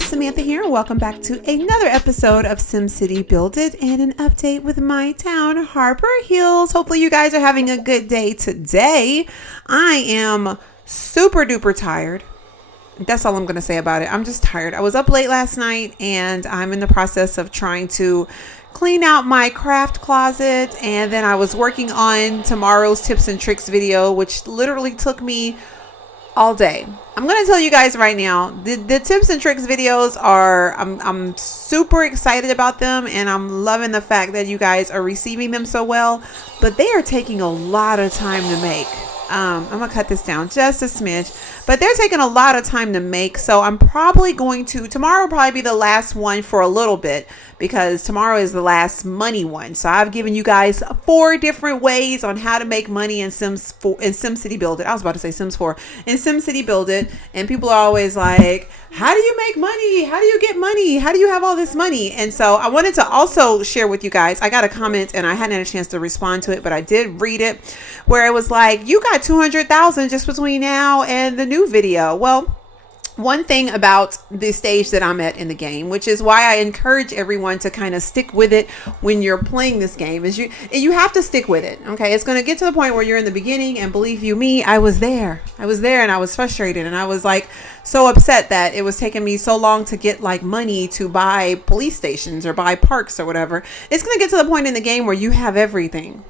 Samantha here. Welcome back to another episode of SimCity Build It and an update with my town, Harper Hills. Hopefully you guys are having a good day today. I am super duper tired. That's all I'm going to say about it. I'm just tired. I was up late last night and I'm in the process of trying to clean out my craft closet, and then I was working on tomorrow's tips and tricks video, which literally took me all day. I'm going to tell you guys right now, the tips and tricks videos are, I'm super excited about them, and I'm loving the fact that you guys are receiving them so well, but they are taking a lot of time to make. I'm going to cut this down just a smidge, but they're taking a lot of time to make. So I'm probably going to, tomorrow will probably be the last one for a little bit, because tomorrow is the last money one. So I've given you guys 4 different ways on how to make money in SimCity Build It. I was about to say Sims 4 in SimCity Build It. And people are always like, how do you make money? How do you get money? How do you have all this money? And so I wanted to also share with you guys, I got a comment and I hadn't had a chance to respond to it, but I did read it, where it was like, you got 200,000 just between now and the new video. Well, one thing about the stage that I'm at in the game, which is why I encourage everyone to kind of stick with it when you're playing this game, is you have to stick with it. Okay, it's going to get to the point where you're in the beginning, and believe you me, I was there and I was frustrated, and I was like so upset that it was taking me so long to get like money to buy police stations or buy parks or whatever. It's going to get to the point in the game where you have everything.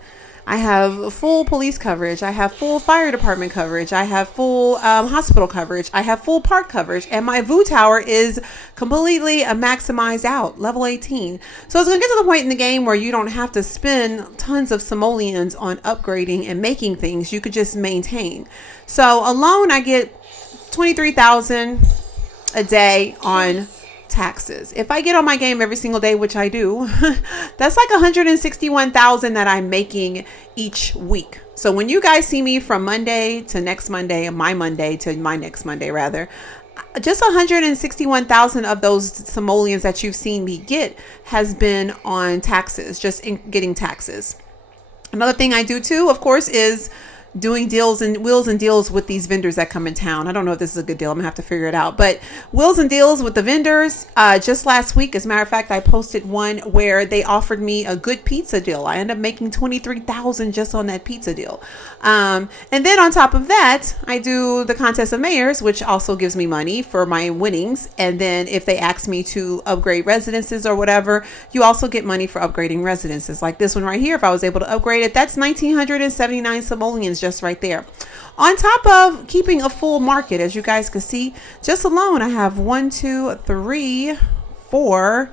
I have full police coverage. I have full fire department coverage. I have full hospital coverage. I have full park coverage. And my VU tower is completely maximized out, level 18. So it's going to get to the point in the game where you don't have to spend tons of simoleons on upgrading and making things. You could just maintain. So alone, I get 23,000 a day on taxes. If I get on my game every single day, which I do, that's like 161,000 that I'm making each week. So when you guys see me from Monday to next Monday, my Monday to my next Monday rather, just 161,000 of those simoleons that you've seen me get has been on taxes, just in getting taxes. Another thing I do too, of course, is doing deals and wheels and deals with these vendors that come in town. I don't know if this is a good deal. I'm gonna have to figure it out, but wheels and deals with the vendors. Just last week, as a matter of fact, I posted one where they offered me a good pizza deal. I ended up making 23,000 just on that pizza deal. And then on top of that, I do the contest of mayors, which also gives me money for my winnings. And then if they ask me to upgrade residences or whatever, you also get money for upgrading residences. Like this one right here, if I was able to upgrade it, that's 1,979 simoleons just right there. On top of keeping a full market, as you guys can see, just alone, I have 1, 2, 3, 4,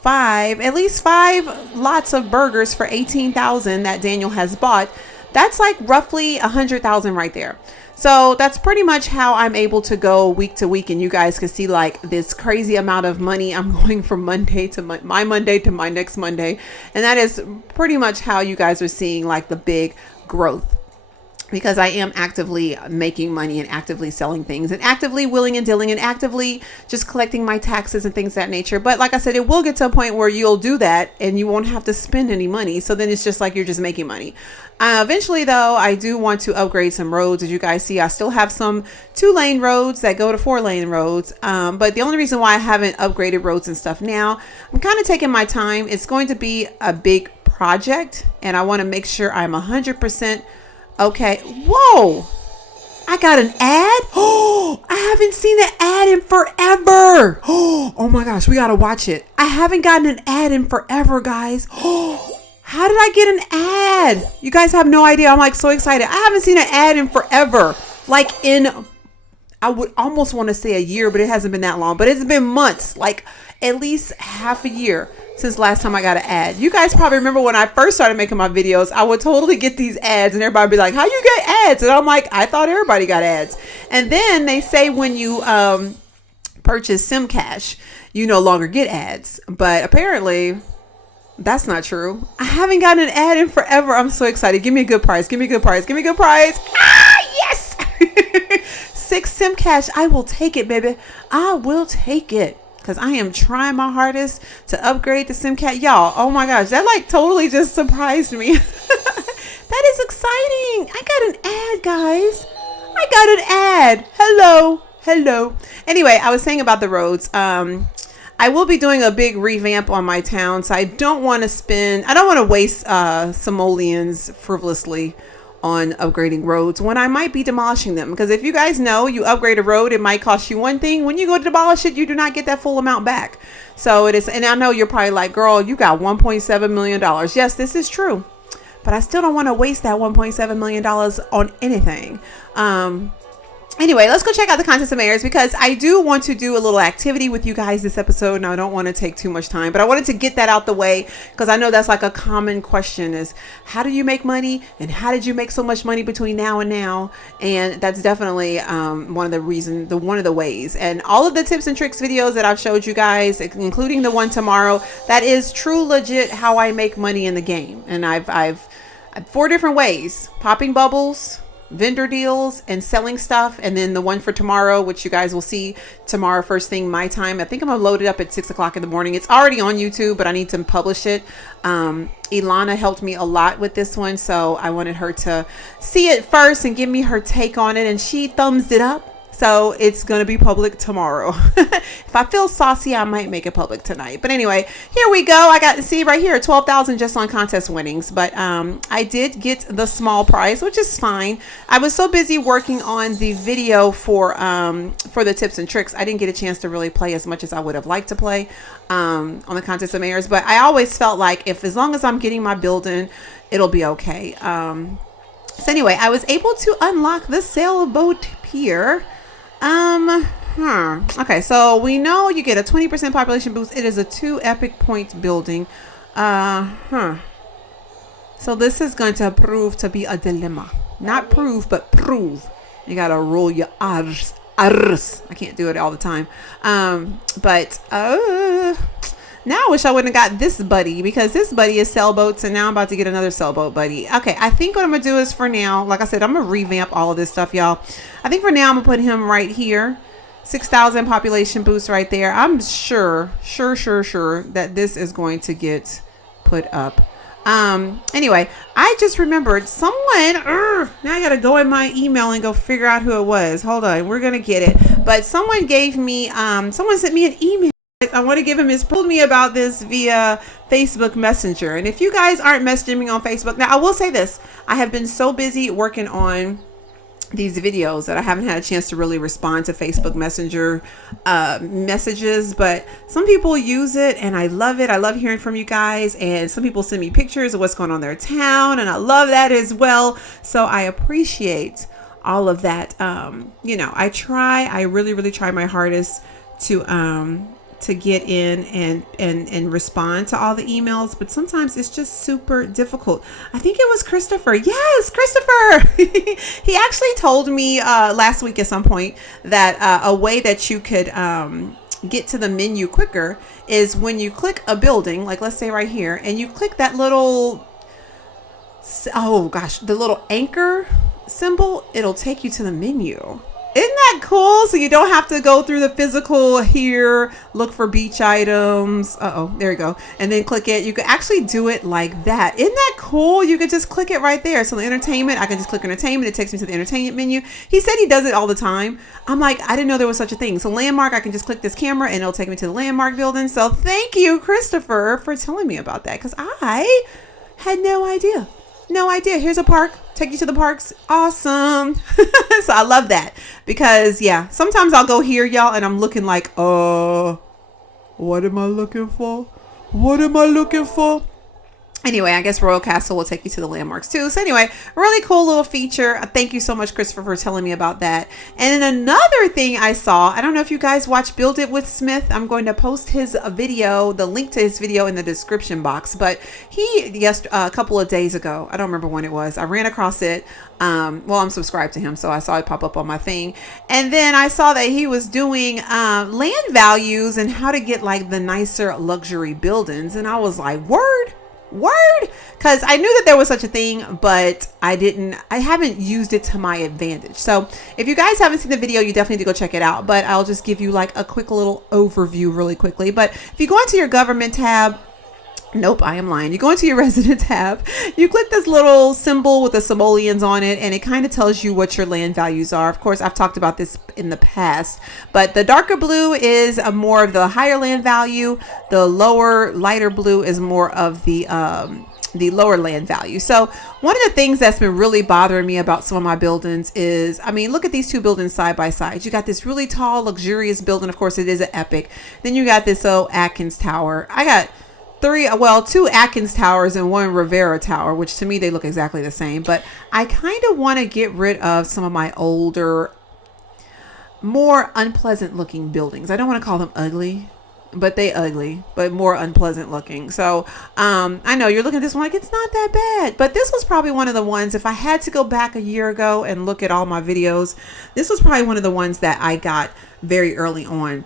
5, at least 5 lots of burgers for 18,000 that Daniel has bought. That's like roughly 100,000 right there. So that's pretty much how I'm able to go week to week. And you guys can see like this crazy amount of money I'm going from Monday to my Monday to my next Monday. And that is pretty much how you guys are seeing like the big growth, because I am actively making money and actively selling things and actively willing and dealing and actively just collecting my taxes and things of that nature. But like I said, it will get to a point where you'll do that and you won't have to spend any money. So then it's just like you're just making money. Eventually, though, I do want to upgrade some roads. As you guys see, I still have some 2-lane roads that go to 4-lane roads. But the only reason why I haven't upgraded roads and stuff now, I'm kind of taking my time. It's going to be a big project and I want to make sure I'm 100% okay. Whoa, I got an ad. Oh, I haven't seen an ad in forever. Oh my gosh, we got to watch it. I haven't gotten an ad in forever, guys. Oh, how did I get an ad? You guys have no idea. I'm like so excited. I haven't seen an ad in forever. Like I would almost want to say a year, but it hasn't been that long. But it's been months, like at least half a year since last time I got an ad. You guys probably remember when I first started making my videos, I would totally get these ads and everybody would be like, how you get ads? And I'm like, I thought everybody got ads. And then they say when you purchase Sim Cash, you no longer get ads. But apparently that's not true. I haven't gotten an ad in forever. I'm so excited. Give me a good price. Give me a good price. Give me a good price. Ah, yes. 6 Sim Cash. I will take it, baby. I will take it. because I am trying my hardest to upgrade the SimCat. Y'all, oh my gosh, that like totally just surprised me. That is exciting. I got an ad, guys. I got an ad. Hello. Anyway, I was saying about the roads. I will be doing a big revamp on my town, so I don't want to waste simoleons frivolously on upgrading roads when I might be demolishing them. Because if you guys know, you upgrade a road, it might cost you one thing. When you go to demolish it, you do not get that full amount back. So it is, and I know you're probably like, girl, you got $1.7 million. Yes, this is true. But I still don't want to waste that $1.7 million on anything. Anyway, let's go check out the content summaries, because I do want to do a little activity with you guys this episode, and I don't want to take too much time, but I wanted to get that out the way, because I know that's like a common question is, how do you make money, and how did you make so much money between now and now? And that's definitely one of the ways. And all of the tips and tricks videos that I've showed you guys, including the one tomorrow, that is true legit how I make money in the game. And I've 4 different ways: popping bubbles, vendor deals, and selling stuff. And then the one for tomorrow, which you guys will see tomorrow first thing my time. I think I'm gonna load it up at 6 o'clock in the morning. It's already on YouTube, but I need to publish it. Ilana helped me a lot with this one, so I wanted her to see it first and give me her take on it, and she thumbs it up. So it's going to be public tomorrow. If I feel saucy, I might make it public tonight. But anyway, here we go. I got to see right here, 12,000 just on contest winnings. But I did get the small prize, which is fine. I was so busy working on the video for the tips and tricks, I didn't get a chance to really play as much as I would have liked to play on the contest of mayors. But I always felt like as long as I'm getting my building, it'll be okay. So anyway, I was able to unlock the sailboat pier. Okay, so we know you get a 20% population boost. It is a 2 epic point building. So this is going to prove to be a dilemma. Not prove, but prove. You gotta roll your R's. I can't do it all the time. Now I wish I wouldn't have got this buddy, because this buddy is sailboats, and now I'm about to get another sailboat buddy. Okay, I think what I'm gonna do is, for now, like I said, I'm gonna revamp all of this stuff, y'all. I think for now I'm gonna put him right here. 6,000 population boost right there. I'm sure that this is going to get put up. Anyway, I just remembered someone, now I gotta go in my email and go figure out who it was. Hold on, we're gonna get it. But someone gave me, someone sent me an email. I want to give him told me about this via Facebook Messenger. And if you guys aren't messaging me on Facebook, now I will say this, I have been so busy working on these videos that I haven't had a chance to really respond to Facebook Messenger messages, but some people use it and I love it. I love hearing from you guys, and some people send me pictures of what's going on in their town, and I love that as well. So I appreciate all of that. I really try my hardest to get in and respond to all the emails, but sometimes it's just super difficult. I think it was Christopher. Yes, Christopher. He actually told me last week at some point that a way that you could get to the menu quicker is when you click a building, like let's say right here, and you click that little, the little anchor symbol, it'll take you to the menu. Isn't that cool? So you don't have to go through the physical here, look for beach items. There you go. And then click it. You could actually do it like that. Isn't that cool? You could just click it right there. So the entertainment, I can just click entertainment. It takes me to the entertainment menu. He said he does it all the time. I'm like, I didn't know there was such a thing. So landmark, I can just click this camera and it'll take me to the landmark building. So thank you, Christopher, for telling me about that, because I had no idea. No idea. Here's a park. Take you to the parks. Awesome. So I love that, because yeah, sometimes I'll go here, y'all, and I'm looking like, what am I looking for? Anyway, I guess Royal Castle will take you to the landmarks too. So anyway, really cool little feature. Thank you so much, Christopher, for telling me about that. And then another thing I saw, I don't know if you guys watch Build It with Smith. I'm going to post his video, the link to his video in the description box. But a couple of days ago, I don't remember when it was, I ran across it. I'm subscribed to him, so I saw it pop up on my thing. And then I saw that he was doing land values and how to get like the nicer luxury buildings. And I was like, word, because I knew that there was such a thing, but I haven't used it to my advantage. So if you guys haven't seen the video, you definitely need to go check it out, but I'll just give you like a quick little overview really quickly. But if you go into your government tab, nope, I am lying. You go into your resident tab, you click this little symbol with the simoleons on it, and it kind of tells you what your land values are. Of course, I've talked about this in the past, but the darker blue is more of the higher land value. The lighter blue is more of the lower land value. So one of the things that's been really bothering me about some of my buildings is, I mean, look at these two buildings side by side. You got this really tall, luxurious building. Of course, it is an epic. Then you got this old Atkins Tower. I got two Atkins Towers and one Rivera Tower, which to me, they look exactly the same. But I kind of want to get rid of some of my older, more unpleasant looking buildings. I don't want to call them ugly, but they ugly, but more unpleasant looking. So I know you're looking at this one like it's not that bad, but this was probably one of the ones, if I had to go back a year ago and look at all my videos, this was probably one of the ones that I got very early on.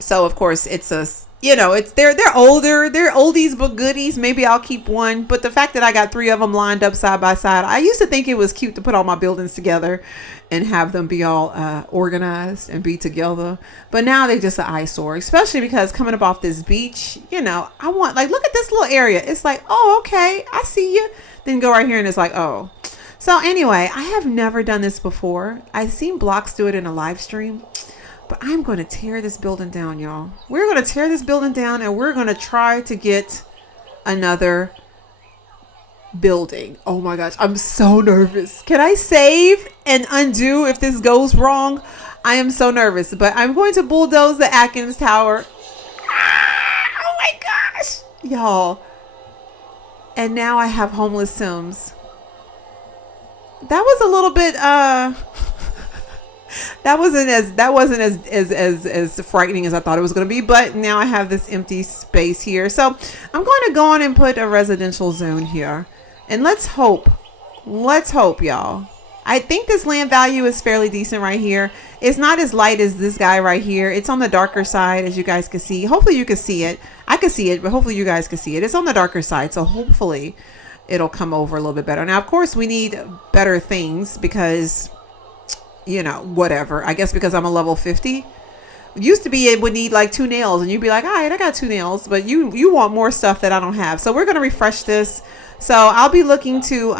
So of course it's they're older, they're oldies but goodies. Maybe I'll keep one, but the fact that I got 3 of them lined up side by side, I used to think it was cute to put all my buildings together and have them be all organized and be together, but now they're just an eyesore, especially because coming up off this beach, I want, like, look at this little area. It's like, oh, okay, I see you. Then go right here and it's like, oh. So anyway, I have never done this before. I've seen Blocks do it in a live stream. But I'm going to tear this building down, y'all. We're going to tear this building down and we're going to try to get another building. Oh my gosh, I'm so nervous. Can I save and undo if this goes wrong? I am so nervous, but I'm going to bulldoze the Atkins Tower. Oh my gosh, y'all. And now I have homeless Sims. That was a little bit, that wasn't as frightening as I thought it was going to be, but now I have this empty space here. So I'm going to go on and put a residential zone here, and let's hope, y'all. I think this land value is fairly decent right here. It's not as light as this guy right here. It's on the darker side, as you guys can see. Hopefully you can see it. I can see it, but hopefully you guys can see it. It's on the darker side, so hopefully it'll come over a little bit better. Now, of course, we need better things because, whatever. I guess because I'm a level 50. Used to be it would need like 2 nails and you'd be like, all right, I got 2 nails, but you want more stuff that I don't have. So we're going to refresh this. So I'll be looking to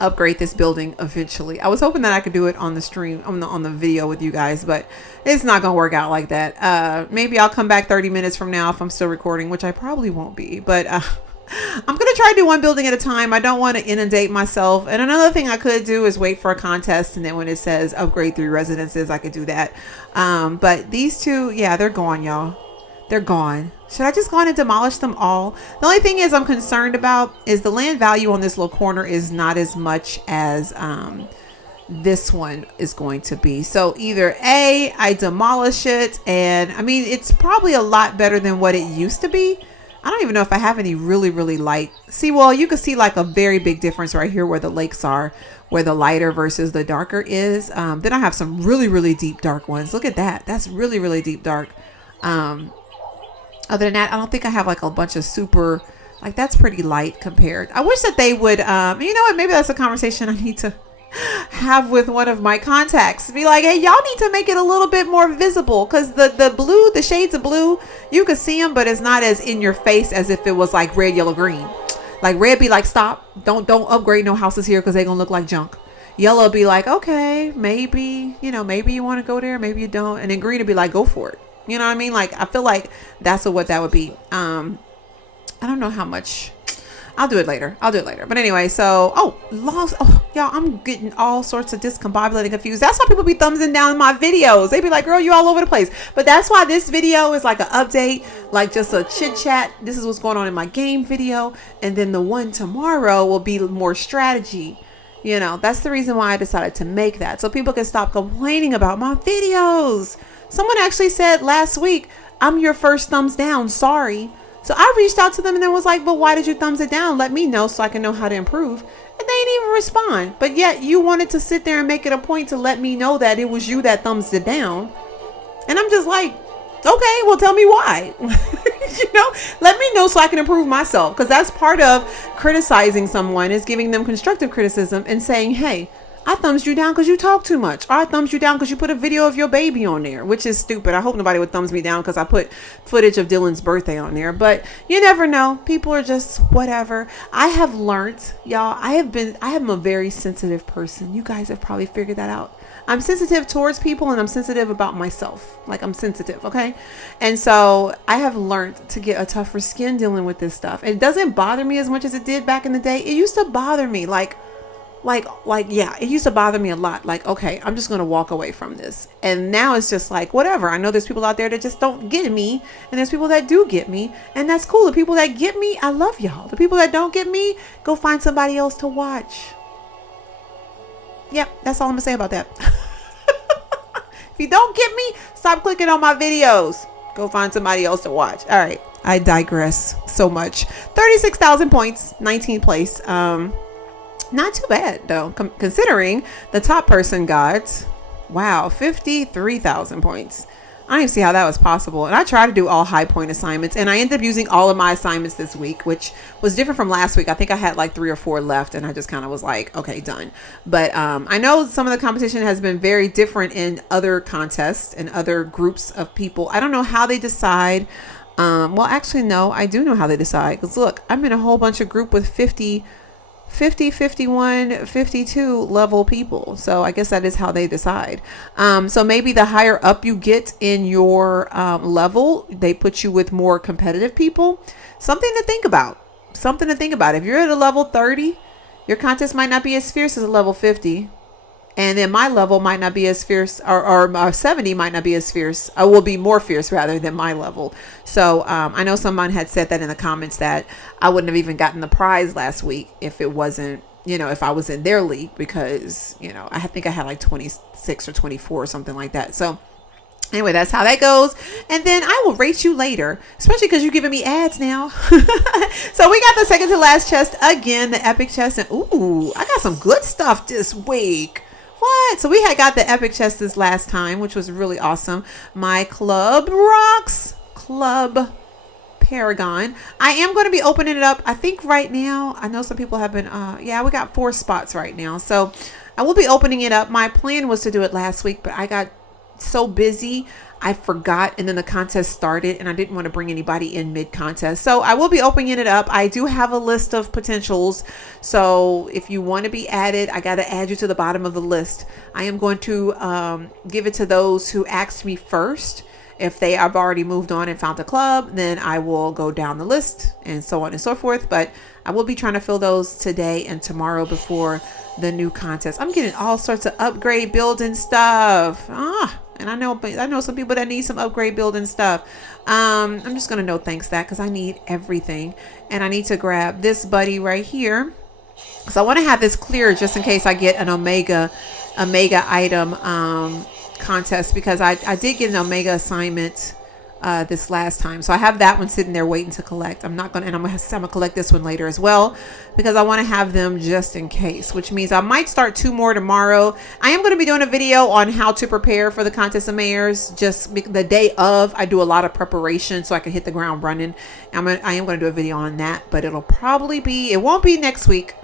upgrade this building eventually. I was hoping that I could do it on the stream, on the video with you guys, but it's not going to work out like that. Maybe I'll come back 30 minutes from now if I'm still recording, which I probably won't be, but I'm going to try to do one building at a time. I don't want to inundate myself. And another thing I could do is wait for a contest. And then when it says upgrade 3 residences, I could do that. But these two, yeah, they're gone, y'all. They're gone. Should I just go on and demolish them all? The only thing I'm concerned about is the land value on this little corner is not as much as this one is going to be. So either A, I demolish it. And I mean, it's probably a lot better than what it used to be. I don't even know if I have any really, really light. See, well, you can see like a very big difference right here where the lakes are, where the lighter versus the darker is. Then I have some really, really deep dark ones. Look at that. That's really, really deep dark. Other than that, I don't think I have like a bunch of super, like that's pretty light compared. I wish that they would, you know what, maybe that's a conversation I need to have with one of my contacts. Be like, hey, y'all need to make it a little bit more visible, because the blue, the shades of blue, you can see them, but it's not as in your face as if it was like red, yellow, green. Like red be like, stop, don't upgrade no houses here because they're gonna look like junk. Yellow be like, okay, maybe, maybe you want to go there, maybe you don't. And then green would be like, go for it. You know what I mean? Like, I feel like that's what that would be. I don't know how much. I'll do it later. But anyway, so, y'all, I'm getting all sorts of discombobulated, confused. That's why people be thumbsing down my videos. They be like, girl, you all over the place. But that's why this video is like an update, like just a chit chat. This is what's going on in my game video. And then the one tomorrow will be more strategy. That's the reason why I decided to make that. So people can stop complaining about my videos. Someone actually said last week, I'm your first thumbs down. Sorry. So I reached out to them and then was like, but why did you thumbs it down? Let me know so I can know how to improve. And they didn't even respond. But yet you wanted to sit there and make it a point to let me know that it was you that thumbs it down. And I'm just like, Okay, well, tell me why. Let me know so I can improve myself, because that's part of criticizing someone, is giving them constructive criticism and saying, hey, I thumbs you down because you talk too much, or I thumbs you down because you put a video of your baby on there, which is stupid. I hope nobody would thumbs me down because I put footage of Dylan's birthday on there, but you never know. People are just whatever. I have learned, y'all, I am a very sensitive person. You guys have probably figured that out. I'm sensitive towards people, and I'm sensitive about myself. Like, I'm sensitive, okay? And so I have learned to get a tougher skin dealing with this stuff. It doesn't bother me as much as it did back in the day. It used to bother me, yeah, it used to bother me a lot. Like, okay, I'm just going to walk away from this. And now it's just like, whatever. I know there's people out there that just don't get me, and there's people that do get me, and that's cool. The people that get me, I love y'all. The people that don't get me, go find somebody else to watch. Yep, that's all I'm gonna say about that. If you don't get me, stop clicking on my videos. Go find somebody else to watch. All right, I digress so much. 36,000 points, 19th place. Not too bad though, considering the top person got, wow, 53,000 points. I didn't see how that was possible. And I tried to do all high point assignments, and I ended up using all of my assignments this week, which was different from last week. I think I had like 3 or 4 left, and I just kind of was like, okay, done. But I know some of the competition has been very different in other contests and other groups of people. I don't know how they decide. Well, actually, no, I do know how they decide. Because look, I'm in a whole bunch of group with 50, 51, 52 level people. So I guess that is how they decide. So maybe the higher up you get in your level, they put you with more competitive people. Something to think about. If you're at a level 30, your contest might not be as fierce as a level 50. And then my level might not be as fierce, or 70 might not be as fierce. I will be more fierce rather than my level. So I know someone had said that in the comments, that I wouldn't have even gotten the prize last week if it wasn't, if I was in their league, because, I think I had like 26 or 24 or something like that. So anyway, that's how that goes. And then I will rate you later, especially because you're giving me ads now. So we got the second to last chest again, the epic chest. And ooh, I got some good stuff this week. What? So we had got the epic chest this last time, which was really awesome. My club rocks. Club Paragon. I am going to be opening it up. I think right now, I know some people have been, we got 4 spots right now. So I will be opening it up. My plan was to do it last week, but I got so busy, I forgot, and then the contest started, and I didn't want to bring anybody in mid-contest. So I will be opening it up. I do have a list of potentials, so if you want to be added, I got to add you to the bottom of the list. I am going to give it to those who asked me first. If they have already moved on and found a club, then I will go down the list and so on and so forth. But I will be trying to fill those today and tomorrow before the new contest. I'm getting all sorts of upgrade building stuff. And I know some people that need some upgrade building stuff. I'm just going to no thanks that, because I need everything. And I need to grab this buddy right here. So I want to have this clear just in case I get an Omega item contest, because I did get an Omega assignment this last time. So I have that one sitting there waiting to collect. I'm going to collect this one later as well, because I want to have them just in case, which means I might start 2 more tomorrow. I am going to be doing a video on how to prepare for the contest of mayors. Just the day of, I do a lot of preparation so I can hit the ground running. I am going to do a video on that, but it won't be next week.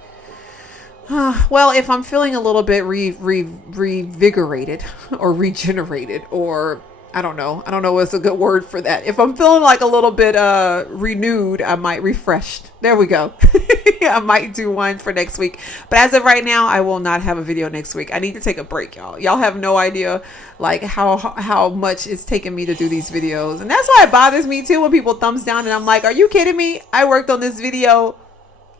Well, if I'm feeling a little bit revigorated or regenerated, or I don't know what's a good word for that. If I'm feeling like a little bit renewed, I might refreshed. There we go. I might do one for next week. But as of right now, I will not have a video next week. I need to take a break, y'all. Y'all have no idea like how much it's taken me to do these videos. And that's why it bothers me too when people thumbs down and I'm like, are you kidding me? I worked on this video.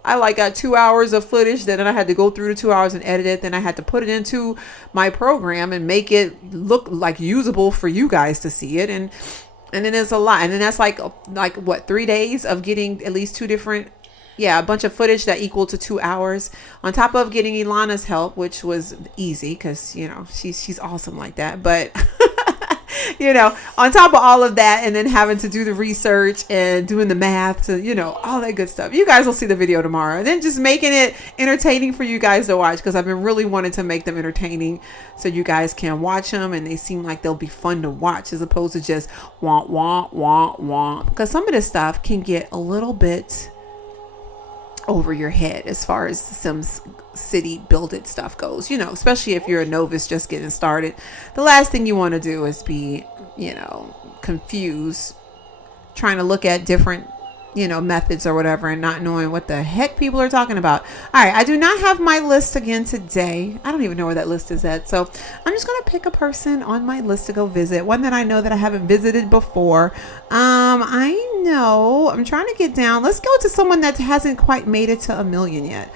I got 2 hours of footage, then I had to go through the 2 hours and edit it. Then I had to put it into my program and make it look like usable for you guys to see it. And then there's a lot. And then that's like what, 3 days of getting at least 2 different, a bunch of footage that equal to 2 hours, on top of getting Ilana's help, which was easy because, she's awesome like that. But You know, on top of all of that, and then having to do the research and doing the math to, you know, all that good stuff. You guys will see the video tomorrow. And then just making it entertaining for you guys to watch, because I've been really wanting to make them entertaining so you guys can watch them and they seem like they'll be fun to watch as opposed to just womp, womp, womp, womp. Because some of this stuff can get a little bit over your head as far as SimCity Build It stuff goes, you know, especially if you're a novice just getting started. The last thing you want to do is be, you know, confused trying to look at different, you know, methods or whatever and not knowing what the heck people are talking about. All right, I do not have my list again today. I don't even know where that list is at. So I'm just going to pick a person on my list to go visit, one that I know that I haven't visited before. I know I'm trying to get down. Let's go to someone that hasn't quite made it to 1 million yet.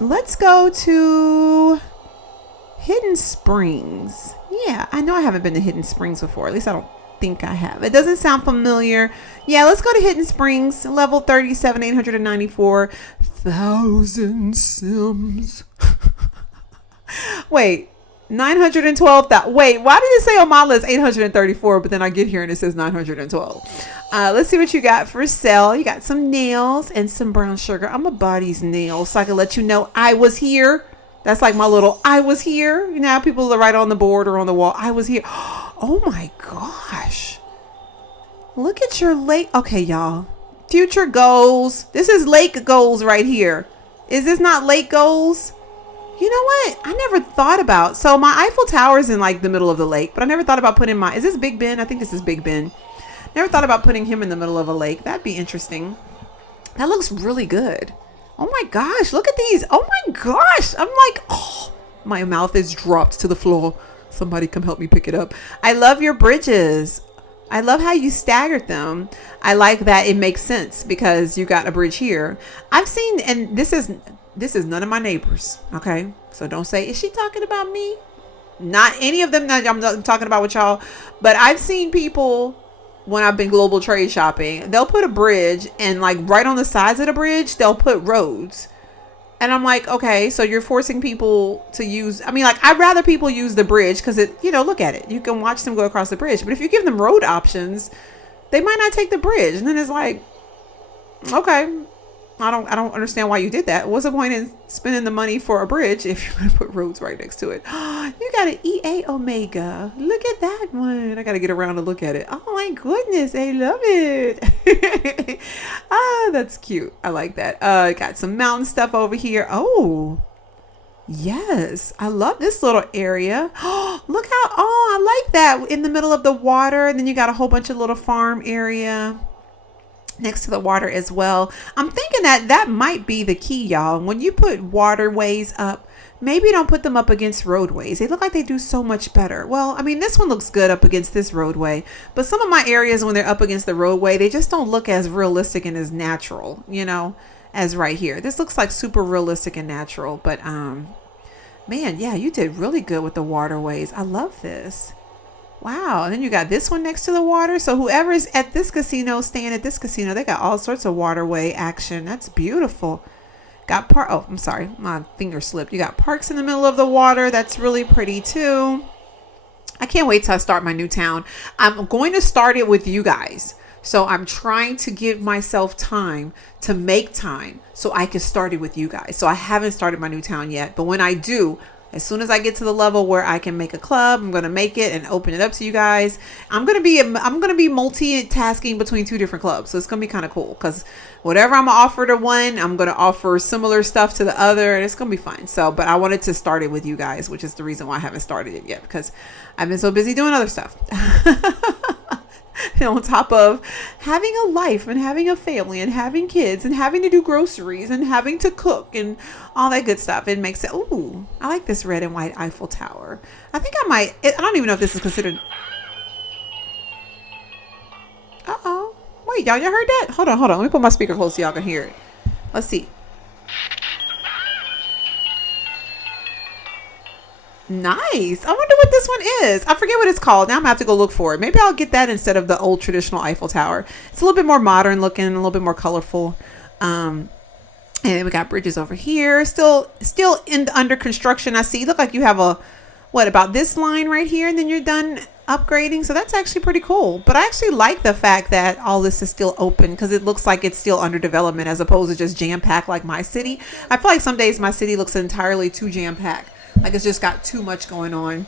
Let's go to Hidden Springs. Yeah, I know I haven't been to Hidden Springs before. At least I don't think I have. It doesn't sound familiar. Yeah, let's go to Hidden Springs, level 37, 894,000 Sims. Wait, 912,000. Wait, why did it say on my list 834, but then I get here and it says 912? Let's see what you got for sale. You got some nails and some brown sugar. I'm gonna buy these nails so I can let you know I was here. That's like my little I was here. You know, people are right on the board or on the wall. I was here. Oh my gosh. Look at your lake. Okay, y'all. Future goals. This is lake goals right here. Is this not lake goals? You know what? I never thought about. So my Eiffel Tower is in like the middle of the lake, but I never thought about putting my, is this Big Ben? I think this is Big Ben. Never thought about putting him in the middle of a lake. That'd be interesting. That looks really good. Oh my gosh. Look at these. Oh my gosh. I'm like, oh, my mouth is dropped to the floor. Somebody come help me pick it up. I love your bridges. I love how you staggered them. I like that it makes sense because you got a bridge here. I've seen, and this is none of my neighbors. Okay. So don't say, is she talking about me? Not any of them that I'm not talking about with y'all, but I've seen people when I've been global trade shopping, they'll put a bridge and like right on the sides of the bridge, they'll put roads. And I'm like, okay, so you're forcing people to use, I mean, like, I'd rather people use the bridge because it, you know, look at it. You can watch them go across the bridge. But if you give them road options, they might not take the bridge. And then it's like, okay, I don't understand why you did that. What's the point in spending the money for a bridge if you're going to put roads right next to it? You got an EA Omega. Look at that one. I got to get around and look at it. Oh my goodness. I love it. That's cute. I like that. Got some mountain stuff over here. Oh, yes. I love this little area. Look how, oh, I like that in the middle of the water. And then you got a whole bunch of little farm area next to the water as well. I'm thinking that might be the key, y'all. When you put waterways up, maybe don't put them up against roadways. They look like they do so much better. Well, I mean, this one looks good up against this roadway, but some of my areas when they're up against the roadway, they just don't look as realistic and as natural, you know, as right here. This looks like super realistic and natural, but man, yeah, you did really good with the waterways. I love this. Wow. And then you got this one next to the water. So whoever's at this casino, staying at this casino, they got all sorts of waterway action. That's beautiful. Got oh, I'm sorry. My finger slipped. You got parks in the middle of the water. That's really pretty too. I can't wait till I start my new town. I'm going to start it with you guys. So I'm trying to give myself time to make time so I can start it with you guys. So I haven't started my new town yet, but when I do, as soon as I get to the level where I can make a club, I'm going to make it and open it up to you guys. I'm going to be multitasking between 2 different clubs. So it's going to be kind of cool because whatever I'm going to offer to one, I'm going to offer similar stuff to the other, and it's going to be fun. So, but I wanted to start it with you guys, which is the reason why I haven't started it yet, because I've been so busy doing other stuff. And on top of having a life and having a family and having kids and having to do groceries and having to cook and all that good stuff, it makes it, ooh, I like this red and white Eiffel Tower. I think I might, I don't even know if this is considered. Uh-oh. Wait, y'all heard that? Hold on. Let me put my speaker close so y'all can hear it. Let's see. Nice. I wonder what this one is. I forget what it's called. Now I'm gonna have to go look for it. Maybe I'll get that instead of the old traditional Eiffel Tower. It's a little bit more modern looking, a little bit more colorful. And we got bridges over here. Still under construction. I see. Look like you have a, what, about this line right here, and then you're done upgrading, so that's actually pretty cool. But I actually like the fact that all this is still open because it looks like it's still under development as opposed to just jam-packed like my city. I feel like some days my city looks entirely too jam-packed, like it's just got too much going on,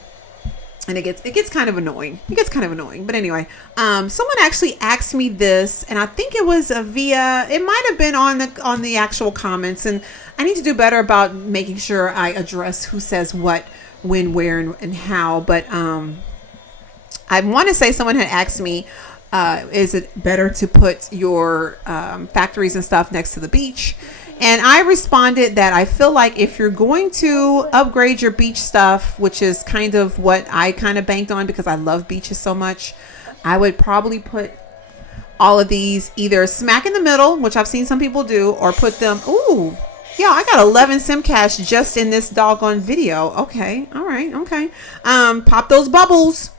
and it gets kind of annoying. But anyway, someone actually asked me this, and I think it was it might have been on the actual comments, and I need to do better about making sure I address who says what, when, where, and how. But I want to say someone had asked me, is it better to put your factories and stuff next to the beach? And I responded that I feel like if you're going to upgrade your beach stuff, which is kind of what I kind of banked on because I love beaches so much, I would probably put all of these either smack in the middle, which I've seen some people do, or put them, ooh, yeah, I got 11 sim cash just in this doggone video. Okay, all right, okay. Pop those bubbles.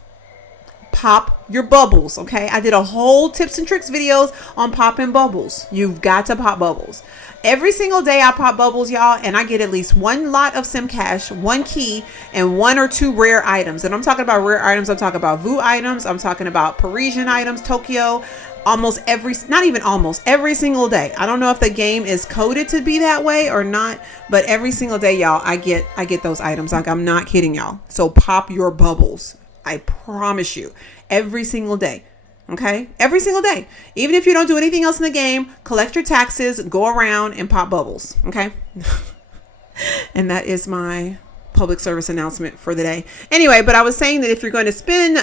Pop your bubbles, okay? I did a whole tips and tricks videos on popping bubbles. You've got to pop bubbles. Every single day I pop bubbles, y'all, and I get at least one lot of sim cash, one key, and 1 or 2 rare items. And I'm talking about rare items. I'm talking about VU items. I'm talking about Parisian items, Tokyo. Not every single day. I don't know if the game is coded to be that way or not, but every single day, y'all, I get those items. Like, I'm not kidding y'all. So pop your bubbles. I promise you, every single day. Okay, every single day. Even if you don't do anything else in the game, collect your taxes, go around and pop bubbles. Okay. And that is my public service announcement for the day. Anyway, but I was saying that if you're going to spend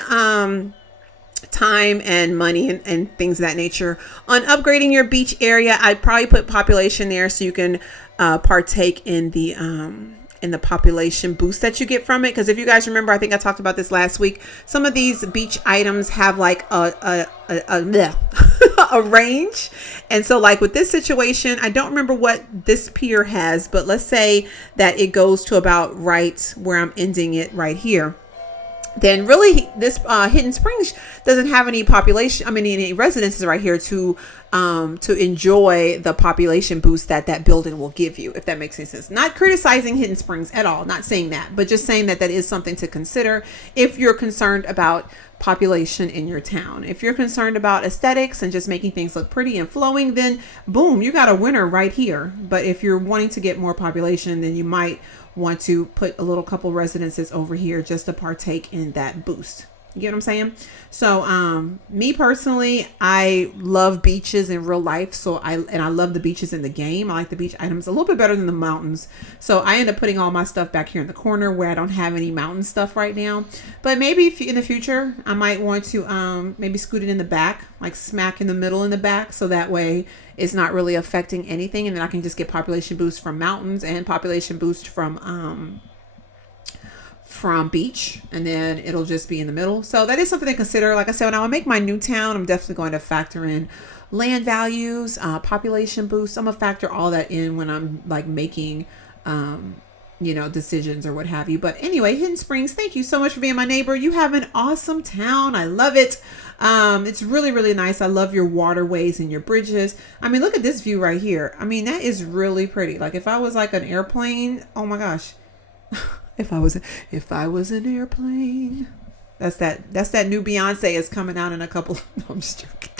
time and money and things of that nature on upgrading your beach area, I'd probably put population there so you can partake in the population boost that you get from it. Because if you guys remember, I think I talked about this last week, some of these beach items have like a range. And so like with this situation, I don't remember what this pier has, but let's say that it goes to about right where I'm ending it right here. Then really this Hidden Springs doesn't have any population, any residences right here to enjoy the population boost that building will give you, if that makes any sense. Not criticizing Hidden Springs at all, not saying that, but just saying that is something to consider if you're concerned about population in your town. If you're concerned about aesthetics and just making things look pretty and flowing, then boom, you got a winner right here. But if you're wanting to get more population, then you might want to put a little couple residences over here just to partake in that boost. You get what I'm saying? So me personally, I love beaches in real life. So I love the beaches in the game. I like the beach items a little bit better than the mountains. So I end up putting all my stuff back here in the corner where I don't have any mountain stuff right now. But maybe if in the future, I might want to maybe scoot it in the back, like smack in the middle in the back. So that way it's not really affecting anything. And then I can just get population boost from mountains and population boost from beach, and then it'll just be in the middle. So that is something to consider. Like I said, when I make my new town, I'm definitely going to factor in land values, population boost. I'm gonna factor all that in when I'm like making decisions or what have you. But anyway, Hidden Springs, thank you so much for being my neighbor. You have an awesome town. I love it. It's really, really nice. I love your waterways and your bridges. Look at this view right here. That is really pretty. Like if I was like an airplane, oh my gosh. If I was an airplane, that's that new Beyonce is coming out in a couple. No, I'm just joking.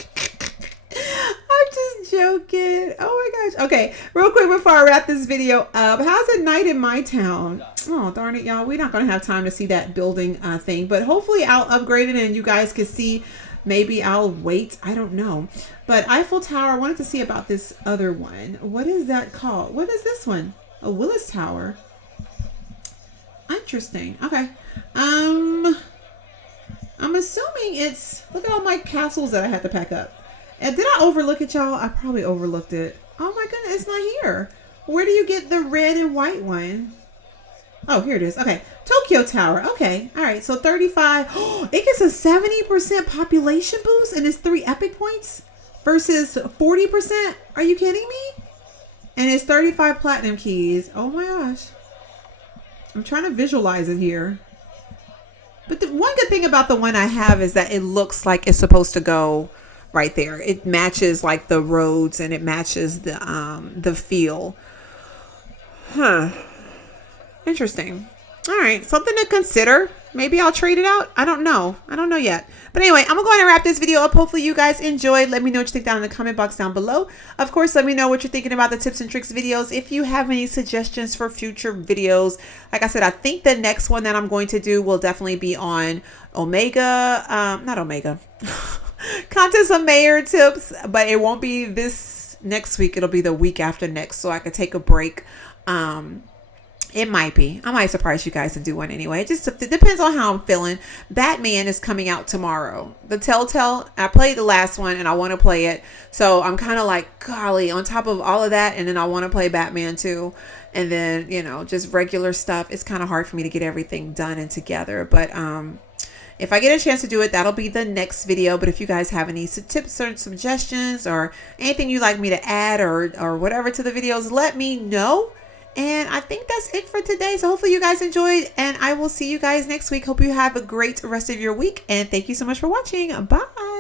I'm just joking. Oh my gosh. Okay, real quick before I wrap this video up, how's it night in my town? Oh darn it, y'all. We're not gonna have time to see that building thing, but hopefully I'll upgrade it and you guys can see. Maybe I'll wait. I don't know. But Eiffel Tower. I wanted to see about this other one. What is that called? What is this one? A Willis Tower. Interesting. Okay. I'm assuming it's, look at all my castles that I had to pack up. And did I overlook it, y'all? I probably overlooked it. Oh my goodness, it's not here. Where do you get the red and white one? Oh, here it is. Okay. Tokyo Tower. Okay. All right. So 35. Oh, it gets a 70% population boost and it's 3 epic points versus 40%. Are you kidding me? And it's 35 platinum keys. Oh my gosh. I'm trying to visualize it here. But the one good thing about the one I have is that it looks like it's supposed to go right there. It matches like the roads and it matches the feel. Huh. Interesting. All right. Something to consider. Maybe I'll trade it out. I don't know yet. But anyway, I'm going to go ahead and wrap this video up. Hopefully you guys enjoyed. Let me know what you think down in the comment box down below. Of course, let me know what you're thinking about the tips and tricks videos. If you have any suggestions for future videos, like I said, I think the next one that I'm going to do will definitely be on Omega. Not Omega. Contest of Mayor tips, but it won't be this next week. It'll be the week after next, so I could take a break. It might be. I might surprise you guys and do one anyway. It depends on how I'm feeling. Batman is coming out tomorrow. The Telltale, I played the last one and I want to play it. So I'm kind of like, golly, on top of all of that. And then I want to play Batman too. And then, you know, just regular stuff. It's kind of hard for me to get everything done and together. But if I get a chance to do it, that'll be the next video. But if you guys have any tips or suggestions or anything you'd like me to add or whatever to the videos, let me know. And I think that's it for today. So hopefully you guys enjoyed, and I will see you guys next week. Hope you have a great rest of your week. And thank you so much for watching. Bye.